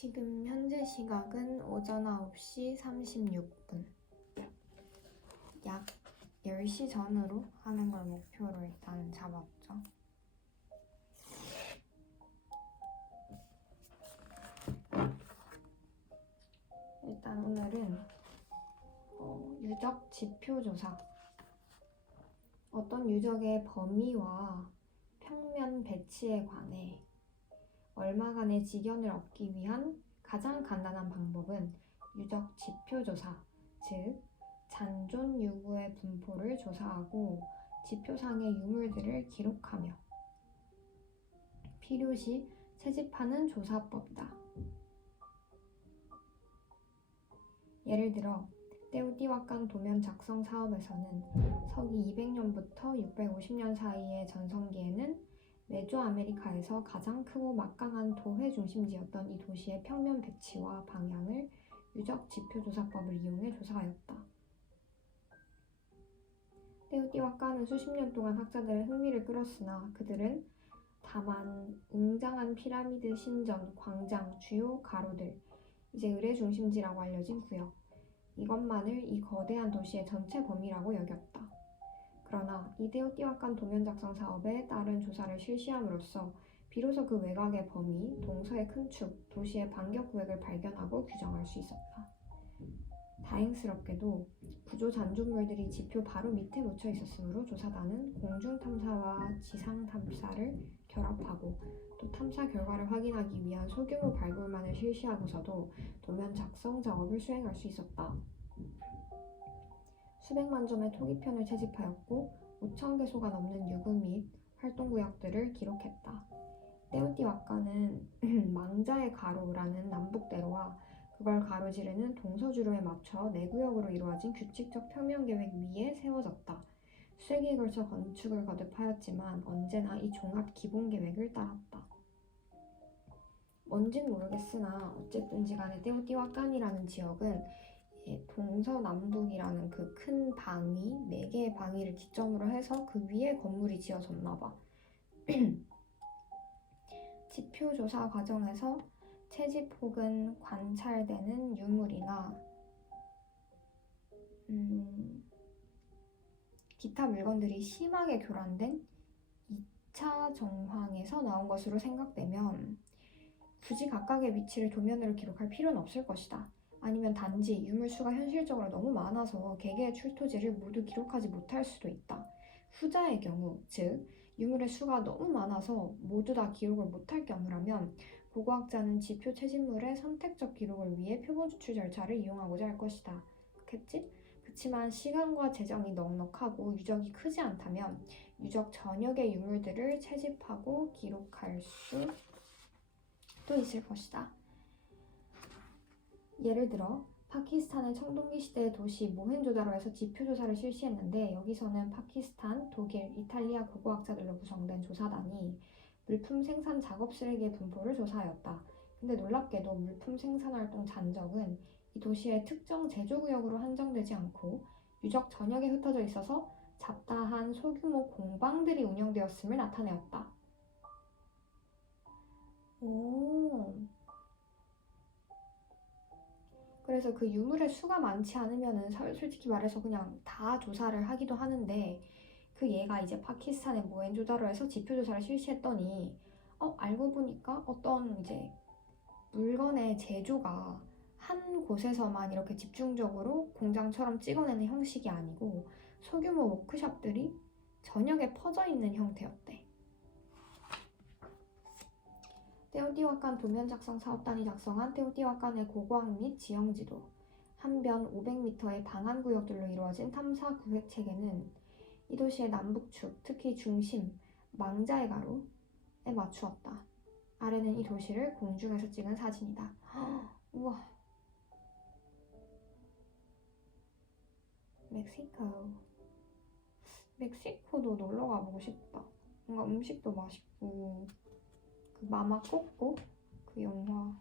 지금 현재 시각은 오전 9시 36분. 약 10시 전으로 하는 걸 목표로 일단 잡았죠. 일단 오늘은 어, 유적 지표 조사. 어떤 유적의 범위와 평면 배치에 관해 얼마간의 지견을 얻기 위한 가장 간단한 방법은 유적 지표 조사, 즉 잔존 유구의 분포를 조사하고 지표상의 유물들을 기록하며 필요시 채집하는 조사법이다. 예를 들어 떼우띠와간 도면 작성 사업에서는 서기 200년부터 650년 사이의 전성기에는 메조 아메리카에서 가장 크고 막강한 도회 중심지였던 이 도시의 평면 배치와 방향을 유적 지표 조사법을 이용해 조사하였다. 떼우띠와간은 수십 년 동안 학자들의 흥미를 끌었으나 그들은 다만 웅장한 피라미드 신전, 광장, 주요 가로들, 이제 의뢰 중심지라고 알려진 구역, 이것만을 이 거대한 도시의 전체 범위라고 여겼다. 그러나 이데오 띠와간 도면 작성 사업에 따른 조사를 실시함으로써 비로소 그 외곽의 범위, 동서의 큰 축, 도시의 반격 구획을 발견하고 규정할 수 있었다. 다행스럽게도 구조 잔존물들이 지표 바로 밑에 묻혀 있었으므로 조사단은 공중 탐사와 지상 탐사를 결합하고 또 탐사 결과를 확인하기 위한 소규모 발굴만을 실시하고서도 도면 작성 작업을 수행할 수 있었다. 수백만 점의 토기편을 채집하였고 5천 개소가 넘는 유구 및 활동구역들을 기록했다. 떼우띠와카는 망자의 가로라는 남북대로와 그걸 가로지르는 동서주로에 맞춰 내구역으로 이루어진 규칙적 평면 계획 위에 세워졌다. 수세기에 걸쳐 건축을 거듭하였지만 언제나 이 종합 기본 계획을 따랐다. 뭔진 모르겠으나 어쨌든지 간에 떼우띠와칸이라는 지역은 예, 동서남북이라는 그 큰 방위, 네 개의 방위를 기점으로 해서 그 위에 건물이 지어졌나 봐. 지표 조사 과정에서 채집 혹은 관찰되는 유물이나 음, 기타 물건들이 심하게 교란된 2차 정황에서 나온 것으로 생각되면 굳이 각각의 위치를 도면으로 기록할 필요는 없을 것이다. 아니면 단지 유물수가 현실적으로 너무 많아서 개개의 출토지를 모두 기록하지 못할 수도 있다. 후자의 경우, 즉 유물의 수가 너무 많아서 모두 다 기록을 못할 경우라면 고고학자는 지표 채집물의 선택적 기록을 위해 표본 추출 절차를 이용하고자 할 것이다. 그렇겠지? 그치만 시간과 재정이 넉넉하고 유적이 크지 않다면 유적 전역의 유물들을 채집하고 기록할 수도 있을 것이다. 예를 들어 파키스탄의 청동기 시대의 도시 모헨조다로에서 지표 조사를 실시했는데 여기서는 파키스탄, 독일, 이탈리아 고고학자들로 구성된 조사단이 물품 생산 작업 쓰레기의 분포를 조사하였다. 근데 놀랍게도 물품 생산 활동 잔적은 이 도시의 특정 제조 구역으로 한정되지 않고 유적 전역에 흩어져 있어서 잡다한 소규모 공방들이 운영되었음을 나타내었다. 오. 그래서 그 유물의 수가 많지 않으면은 설- 솔직히 말해서 그냥 다 조사를 하기도 하는데 그 얘가 이제 파키스탄의 모헨조다로에서 지표 조사를 실시했더니 어 알고 보니까 어떤 이제 물건의 제조가 한 곳에서만 이렇게 집중적으로 공장처럼 찍어내는 형식이 아니고 소규모 워크숍들이 전역에 퍼져 있는 형태였대. 떼오띠와칸 도면 작성 사업단이 작성한 떼오띠와칸의 고고학 및 지형 지도 한변 500m의 방한 구역들로 이루어진 탐사 구획 체계는 이 도시의 남북축, 특히 중심, 망자의 가로에 맞추었다. 아래는 이 도시를 공중에서 찍은 사진이다. 우와. 멕시코. 멕시코도 놀러 가보고 싶다. 뭔가 음식도 맛있고 그 마마 꼬꼬 그 영화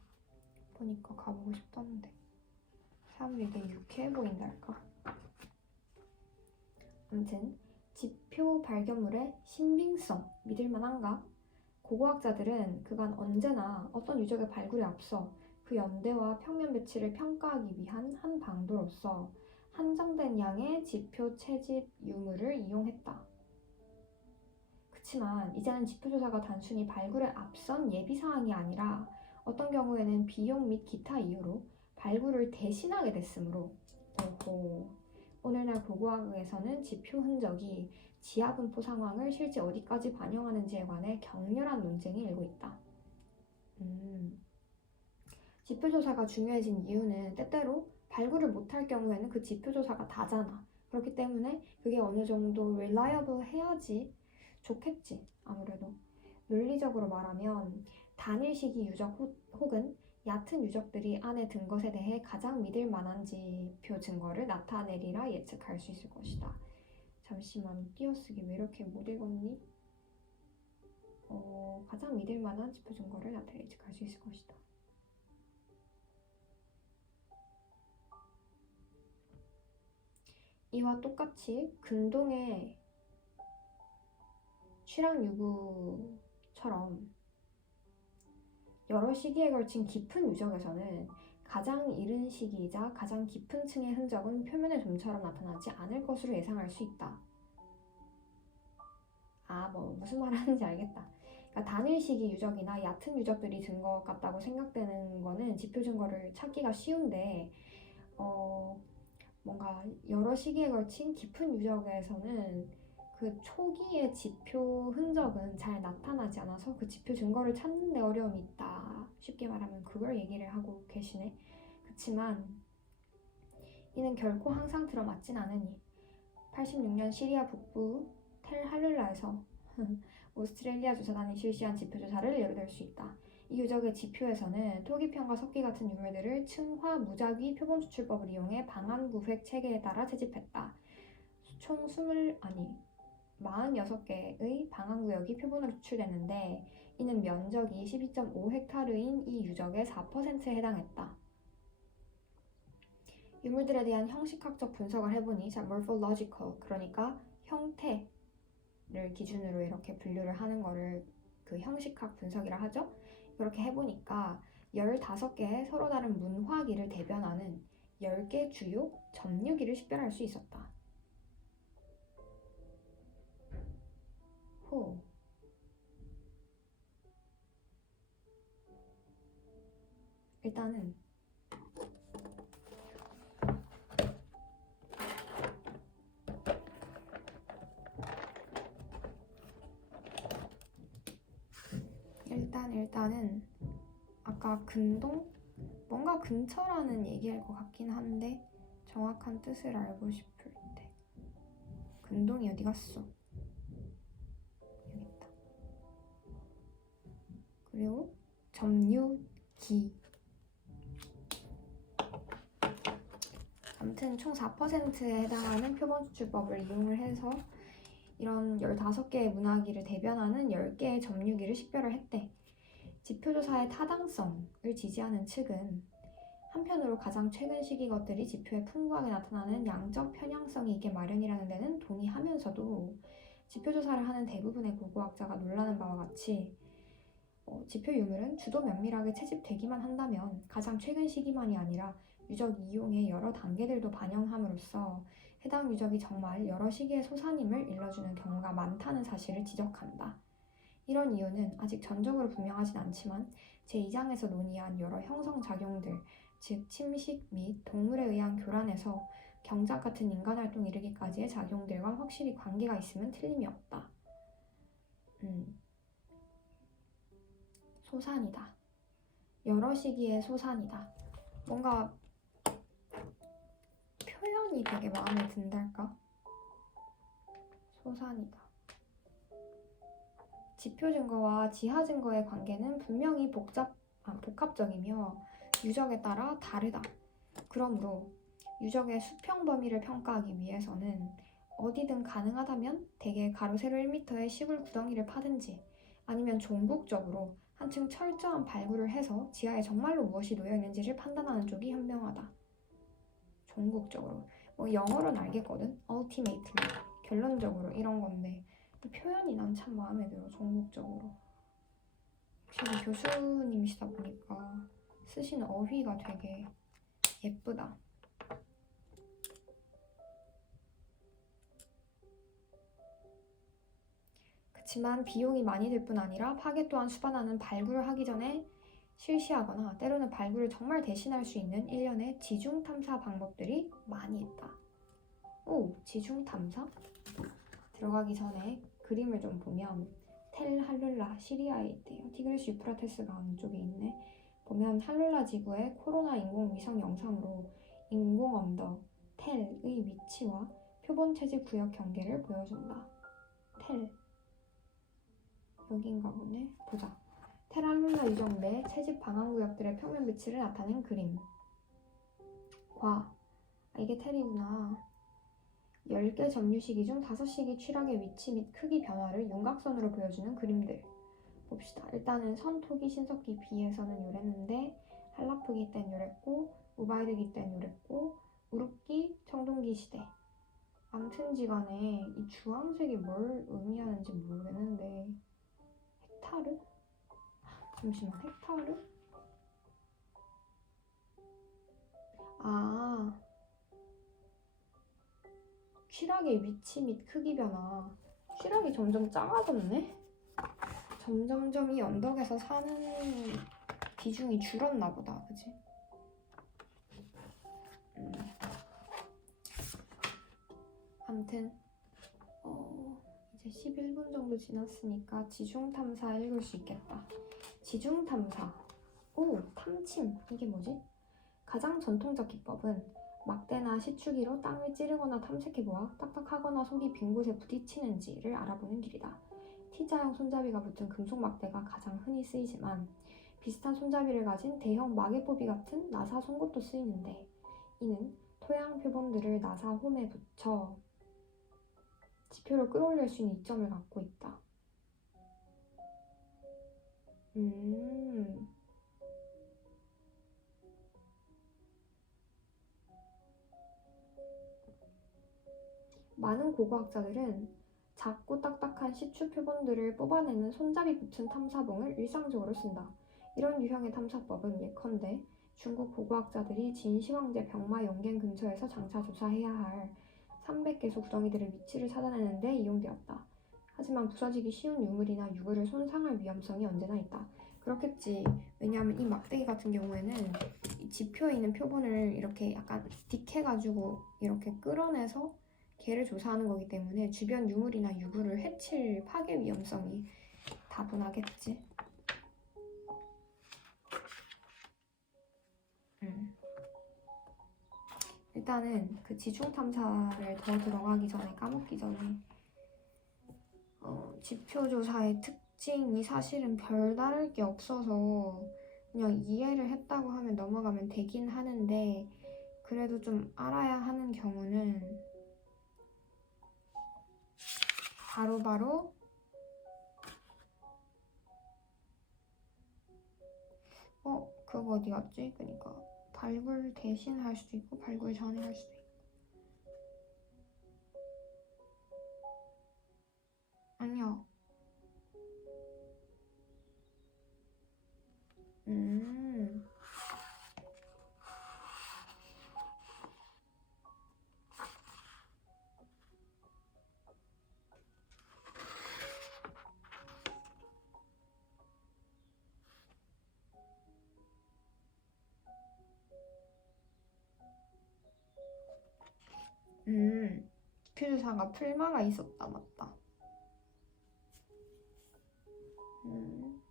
보니까 가보고 싶다는데 사람들이 되게 유쾌해 보인달까. 아무튼 지표 발견물의 신빙성 믿을 만한가? 고고학자들은 그간 언제나 어떤 유적의 발굴에 앞서 그 연대와 평면 배치를 평가하기 위한 한 방도로서 한정된 양의 지표 채집 유무를 이용했다. 그치만 이제는 지표 조사가 단순히 발굴에 앞선 예비 사항이 아니라 어떤 경우에는 비용 및 기타 이유로 발굴을 대신하게 됐으므로 오호, 오늘날 고고학에서는 지표 흔적이 지하 분포 상황을 실제 어디까지 반영하는지에 관해 격렬한 논쟁이 일고 있다. 음. 지표 조사가 중요해진 이유는 때때로 발굴을 못할 경우에는 그 지표 조사가 다잖아. 그렇기 때문에 그게 어느 정도 reliable 해야지 좋겠지. 아무래도 논리적으로 말하면 단일 시기 유적 혹- 혹은 얕은 유적들이 안에 든 것에 대해 가장 믿을 만한 지표 증거를 나타내리라 예측할 수 있을 것이다. 잠시만 띄어쓰기 왜 이렇게 못 읽었니? 어, 가장 믿을 만한 지표 증거를 나타내 예측할 수 있을 것이다. 이와 똑같이 근동의 취락 유구처럼 여러 시기에 걸친 깊은 유적에서는 가장 이른 시기이자 가장 깊은 층의 흔적은 표면의 점처럼 나타나지 않을 것으로 예상할 수 있다. 아, 뭐 무슨 말 하는지 알겠다. 그러니까 단일 시기 유적이나 얕은 유적들이 든것 같다고 생각되는 거는 지표 증거를 찾기가 쉬운데 어, 뭔가 여러 시기에 걸친 깊은 유적에서는 그 초기의 지표 흔적은 잘 나타나지 않아서 그 지표 증거를 찾는 데 어려움이 있다. 쉽게 말하면 그걸 얘기를 하고 계시네. 그치만 이는 결코 항상 들어맞진 않으니 86년 시리아 북부 텔 할룰라에서 오스트레일리아 조사단이 실시한 지표 조사를 예로 들 수 있다. 이 유적의 지표에서는 토기편과 석기 같은 유물들을 층화 무작위 표본 추출법을 이용해 방안 구획 체계에 따라 채집했다. 총 20, 아니 46개의 방안구역이 표본으로 추출됐는데 이는 면적이 12.5헥타르인 이 유적의 4%에 해당했다. 유물들에 대한 형식학적 분석을 해보니 자, morphological 그러니까 형태를 기준으로 이렇게 분류를 하는 거를 그 형식학 분석이라 하죠. 그렇게 해보니까 15개의 서로 다른 문화기를 대변하는 10개 주요 점유기를 식별할 수 있었다. 호. 일단은 일단 일단은 아까 근동 뭔가 근처라는 얘기일 것 같긴 한데 정확한 뜻을 알고 싶을 때 근동이 어디 갔어? 그리고 점유기. 아무튼 총 4%에 해당하는 표본 추출법을 이용을 해서 이런 15개의 문화기를 대변하는 10개의 점유기를 식별을 했대. 지표조사의 타당성을 지지하는 측은 한편으로 가장 최근 시기 것들이 지표에 풍부하게 나타나는 양적 편향성이 있게 마련이라는 데는 동의하면서도 지표조사를 하는 대부분의 고고학자가 놀라는 바와 같이 어, 지표 유물은 주도 면밀하게 채집되기만 한다면 가장 최근 시기만이 아니라 유적 이용의 여러 단계들도 반영함으로써 해당 유적이 정말 여러 시기의 소산임을 일러주는 경우가 많다는 사실을 지적한다. 이런 이유는 아직 전적으로 분명하진 않지만 제2장에서 논의한 여러 형성작용들, 즉 침식 및 동물에 의한 교란에서 경작 같은 인간활동 이르기까지의 작용들과 확실히 관계가 있으면 틀림이 없다. 음. 소산이다. 여러 시기의 소산이다. 뭔가 표현이 되게 마음에 든달까? 소산이다. 지표 증거와 지하 증거의 관계는 분명히 복잡, 아, 복합적이며 유적에 따라 다르다. 그러므로 유적의 수평 범위를 평가하기 위해서는 어디든 가능하다면 대개 가로 세로 1m의 시골 구덩이를 파든지 아니면 종국적으로 한층 철저한 발굴을 해서 지하에 정말로 무엇이 놓여 있는지를 판단하는 쪽이 현명하다. 종국적으로 뭐 영어로는 알겠거든. ultimately 결론적으로 이런 건데 이 표현이 난 참 마음에 들어. 종국적으로. 혹시 교수님이시다 보니까 쓰신 어휘가 되게 예쁘다. 그치만 비용이 많이 들 뿐 아니라 파괴 또한 수반하는 발굴을 하기 전에 실시하거나 때로는 발굴을 정말 대신할 수 있는 일련의 지중 탐사 방법들이 많이 있다. 오, 지중 탐사? 들어가기 전에 그림을 좀 보면 텔 할룰라 시리아에 있대요. 티그리스 유프라테스 강 쪽에 있네. 보면 할룰라 지구의 코로나 인공 위성 영상으로 인공 언덕 텔의 위치와 표본 채집 구역 경계를 보여준다. 텔 여긴가 보네. 보자. 유적 내 채집 방한 구역들의 평면 위치를 나타낸 그림. 과. 아, 이게 텔이구나. 10개 점유 시기 중 5시기 취락의 위치 및 크기 변화를 윤곽선으로 보여주는 그림들. 봅시다. 일단은 선토기 신석기 비에서는 요랬는데 한라프기 땐 요랬고 우바이드기 땐 요랬고 우르기 청동기 시대. 암튼 지간에 이 주황색이 뭘 의미하는지 모르겠는데 헥타르? 잠시만 헥타르? 아 취락의 위치 및 크기 변화. 취락이 점점 작아졌네. 점점점 이 언덕에서 사는 비중이 줄었나 보다, 그지? 음. 어, 이제 11분 정도 지났으니까 지중 탐사 읽을 수 있겠다. 지중 탐사. 오, 탐침. 이게 뭐지? 가장 전통적 기법은 막대나 시추기로 땅을 찌르거나 탐색해보아 딱딱하거나 속이 빈 곳에 부딪히는지를 알아보는 길이다. T자형 손잡이가 붙은 금속 막대가 가장 흔히 쓰이지만 비슷한 손잡이를 가진 대형 마개포비 같은 나사 송곳도 쓰이는데 이는 토양 표본들을 나사 홈에 붙여 지표를 끌어올릴 수 있는 이점을 갖고 있다. 음. 많은 고고학자들은 작고 딱딱한 시추 표본들을 뽑아내는 손잡이 붙은 탐사봉을 일상적으로 쓴다. 이런 유형의 탐사법은 예컨대 중국 고고학자들이 진시황제 병마 영갱 근처에서 장차 조사해야 할 300개소 구덩이들의 위치를 찾아내는 데 이용되었다. 하지만 부서지기 쉬운 유물이나 유구를 손상할 위험성이 언제나 있다. 그렇겠지. 왜냐하면 이 막대기 같은 경우에는 이 지표에 있는 표본을 이렇게 약간 딕해가지고 이렇게 끌어내서 개를 조사하는 거기 때문에 주변 유물이나 유구를 해칠 파괴 위험성이 다분하겠지. 음. 일단은 그 지중 탐사를 더 들어가기 전에 까먹기 전에 어, 지표 조사의 특징이 사실은 별다를 게 없어서 그냥 이해를 했다고 하면 넘어가면 되긴 하는데 그래도 좀 알아야 하는 경우는 바로바로 어 그거 어디 갔지? 그니까 발굴 대신 할 수도 있고 발굴 전에 할 수도 있고. 아니야 음 음, 기표조사가 풀마가 있었다, 맞다. 음,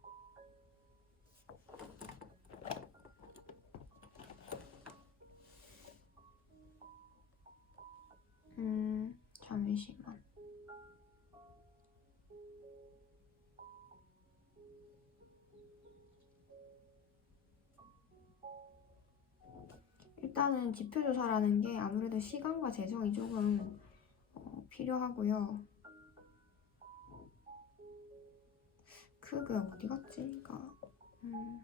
음, 일단은 지표 조사라는 게 아무래도 시간과 재정이 조금 어, 필요하고요. 그게 어디 갔지? 그러니까 음,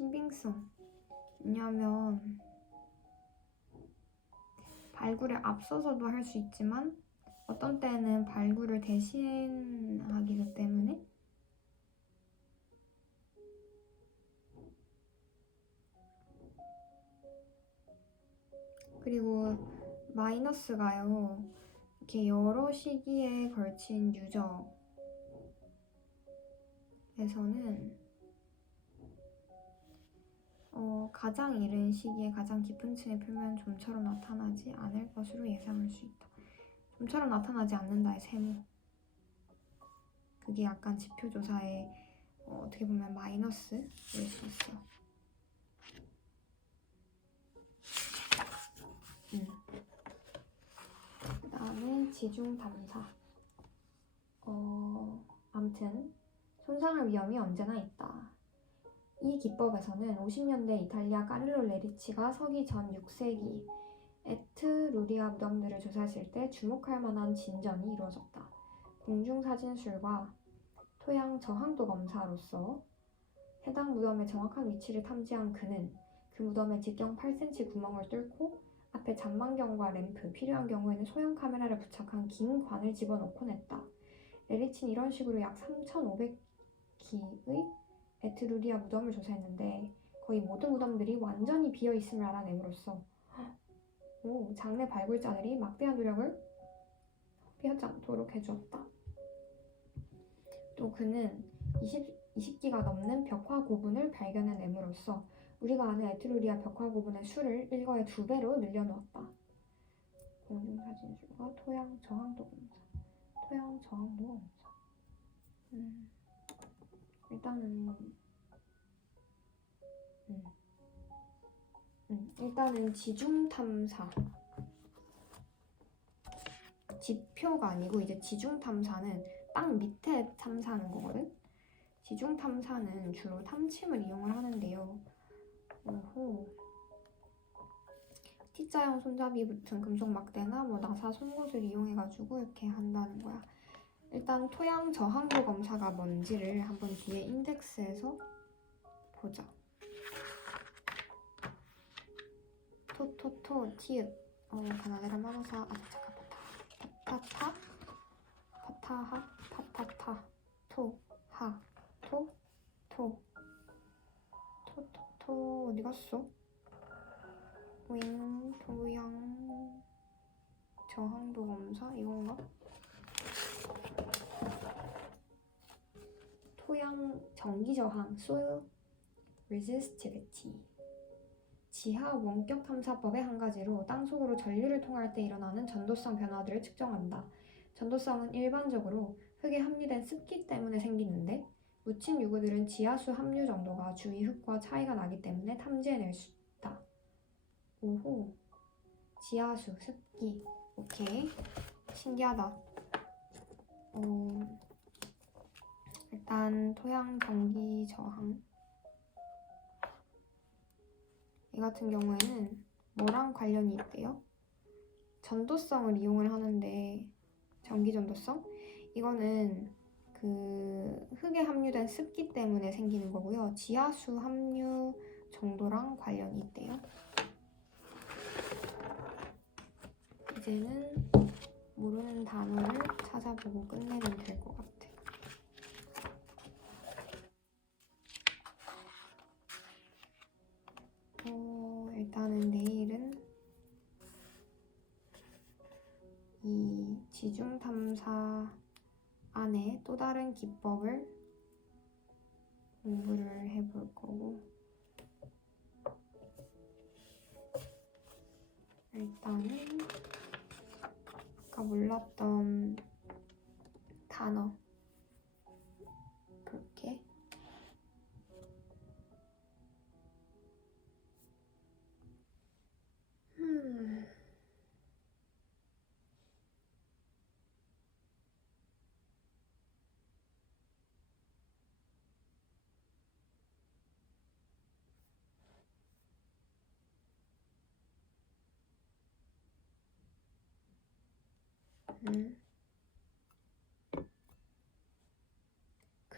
신빙성. 왜냐하면 발굴에 앞서서도 할 수 있지만 어떤 때는 발굴을 대신하기도 때문에 그리고 마이너스가요. 이렇게 여러 시기에 걸친 유적에서는 어, 가장 이른 시기에 가장 깊은 층의 표면 좀처럼 나타나지 않을 것으로 예상할 수 있다. 좀처럼 나타나지 않는다의 세모. 그게 약간 지표 조사의 어, 어떻게 보면 마이너스일 수 있어. 음. 그 다음에 지중 탐사. 어, 암튼 손상할 위험이 언제나 있다. 이 기법에서는 50년대 이탈리아 까를로 레리치가 서기 전 6세기 에트루리아 무덤들을 조사했을 때 주목할 만한 진전이 이루어졌다. 공중사진술과 토양 저항도 검사로서 해당 무덤의 정확한 위치를 탐지한 그는 그 무덤의 직경 8cm 구멍을 뚫고 앞에 잔망경과 램프, 필요한 경우에는 소형 카메라를 부착한 긴 관을 집어넣곤 했다. 레리치는 이런 식으로 약 3,500기의 에트루리아 무덤을 조사했는데 거의 모든 무덤들이 완전히 비어 있음을 알아냄으로써 오, 장래 발굴자들이 막대한 노력을 피하지 않도록 해주었다. 또 그는 20, 20기가 넘는 벽화 고분을 발견해냄으로써 우리가 아는 에트루리아 벽화 고분의 수를 일거의 두 배로 늘려놓았다. 공중사진술과 토양 저항도 검사. 토양 저항도 검사. 음, 일단은 음, 음, 일단은 지중 탐사. 지표가 아니고 이제 지중 탐사는 땅 밑에 탐사하는 거거든. 지중 탐사는 주로 탐침을 이용을 하는데요. 오호. T자형 손잡이 붙은 금속 막대나 뭐 나사 송곳을 이용해가지고 이렇게 한다는 거야. 일단 토양 저항도 검사가 뭔지를 한번 뒤에 인덱스에서 보자. 토토토 티읕 어 가나다라 마노사 아차카 파타 파타하 파타타 저항 soil resistivity 지하 원격 탐사법의 한 가지로 땅 속으로 전류를 통할 때 일어나는 전도성 변화들을 측정한다. 전도성은 일반적으로 흙에 함유된 습기 때문에 생기는데 묻힌 유구들은 지하수 함유 정도가 주위 흙과 차이가 나기 때문에 탐지해낼 수 있다. 오호. 지하수, 습기. 오케이. 신기하다. 어, 일단 토양 전기 저항. 이 같은 경우에는 뭐랑 관련이 있대요? 전도성을 이용을 하는데 전기 전도성? 이거는 그 흙에 함유된 습기 때문에 생기는 거고요. 지하수 함유 정도랑 관련이 있대요. 이제는 모르는 단어를 찾아보고 끝내면 될 것 같아. 어, 일단은 내일은 이 지중 탐사 안에 또 다른 기법을 공부를 해볼 거고 일단은 아까 몰랐던 단어 볼게. 음.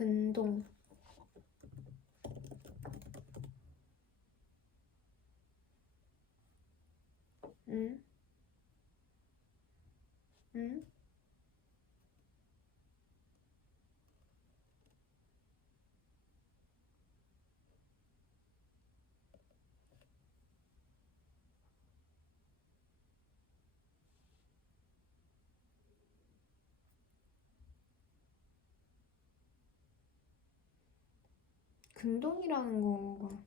근동 응? 응? 근동이라는 거가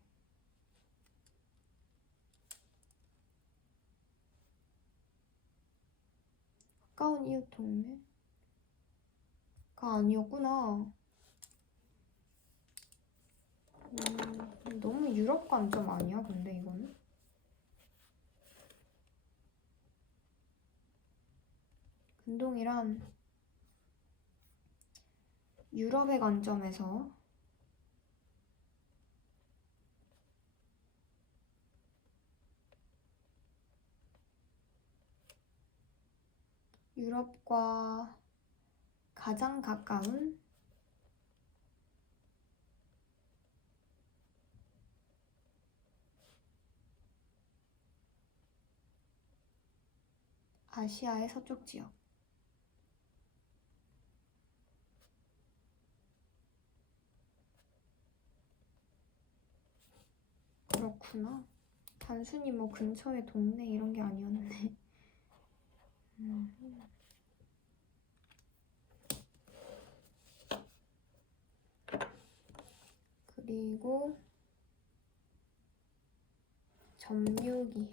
가까운 이웃 동네가 아니었구나. 음, 너무 유럽 관점 아니야? 근데 이거는? 근동이란 유럽의 관점에서 유럽과 가장 가까운 아시아의 서쪽 지역. 그렇구나. 단순히 뭐 근처에 동네 이런 게 아니었네. 음. 그리고 점유기.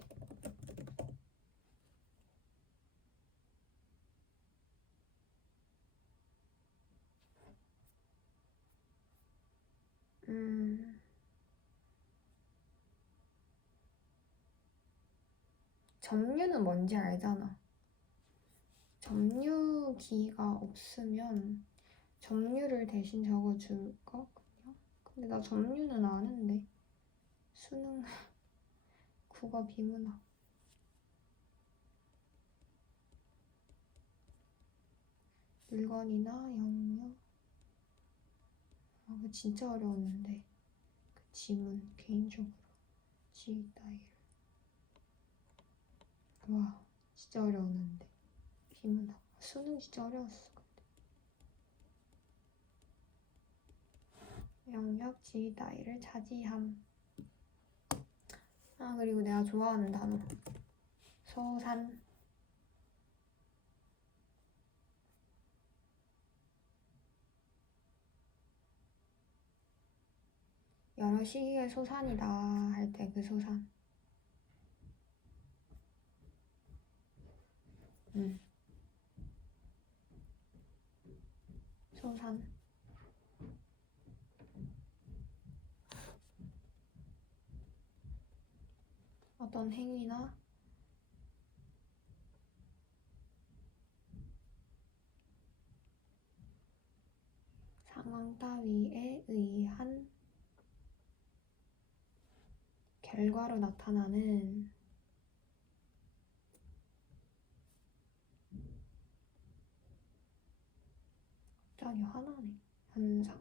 음. 점유는 뭔지 알잖아. 점유기가 없으면 점유를 대신 적어줄까? 그냥? 근데 나 점유는 아는데. 수능, 국어 비문학. 물건이나 영역. 아, 그거 진짜 어려웠는데. 그 지문, 개인적으로. 지, 따위를. 와, 진짜 어려웠는데. 비문학. 수능 진짜 어려웠어. 근데. 영역, 지, 따위를 차지함. 아, 그리고 내가 좋아하는 단어. 소산. 여러 시기의 소산이다 할 때 그 소산. 음. 소산. 어떤 행위나 상황 따위에 의한 결과로 나타나는 갑자기 화나네. 현상.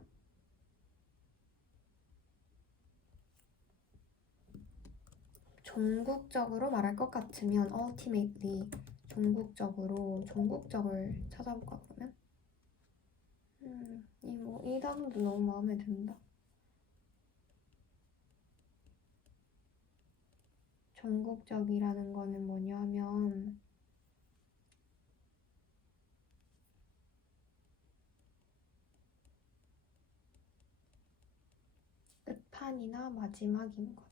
종국적으로 말할 것 같으면 ultimately 종국적으로 종국적을 찾아볼까 그러면? 음, 이뭐이 단어도 너무 마음에 든다. 종국적이라는 거는 뭐냐면 끝 판이나 마지막인 것.